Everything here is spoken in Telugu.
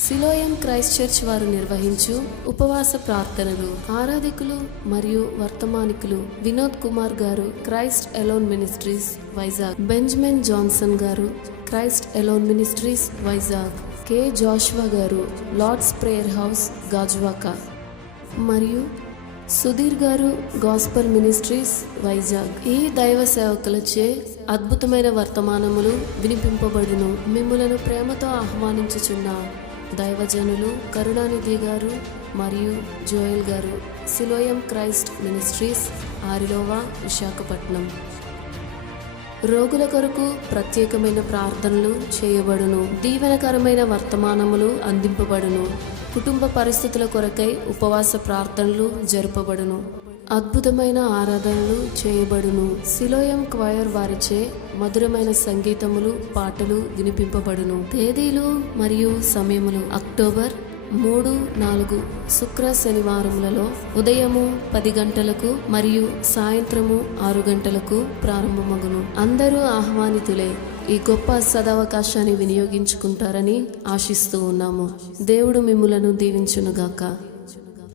సిలోయం క్రైస్ట్ చర్చ్ వారు నిర్వహించు ఉపవాస ప్రార్థనలు. ఆరాధికులు మరియు వర్తమానికులు Vinod Kumar garu, Christ alone ministries Vizag. Benjamin Johnson garu, Christ alone ministries Vizag. K Joshua garu, Lord's prayer house Gajuwaka. మరియు సుధీర్ గారు, గాస్పల్ మినిస్ట్రీస్ వైజాగ్. ఈ దైవ సేవకులచే అద్భుతమైన వర్తమానములు వినిపింపబడును. మిమ్ములను ప్రేమతో ఆహ్వానించుచున్న దైవజనులు కరుణానిధి గారు మరియు జోయల్ గారు, Siloam Christ ministries, Arilova, Visakhapatnam. రోగుల కొరకు ప్రత్యేకమైన ప్రార్థనలు చేయబడును. దీవెనకరమైన వర్తమానములు అందింపబడును. కుటుంబ పరిస్థితుల కొరకై ఉపవాస ప్రార్థనలు జరుపబడును. అద్భుతమైన ఆరాధనలు చేయబడును. సిలోయం క్వైర్ వారిచే మధురమైన సంగీతములు, పాటలు వినిపింపబడును. తేదీలు మరియు సమయములు: అక్టోబర్ 3, 4 శుక్ర శనివారములలో ఉదయము 10 గంటలకు మరియు సాయంత్రము 6 గంటలకు ప్రారంభమగును. అందరూ ఆహ్వానితులే. ఈ గొప్ప సదవకాశాన్ని వినియోగించుకుంటారని ఆశిస్తూ ఉన్నాము. దేవుడు మిమ్ములను దీవించునుగాక.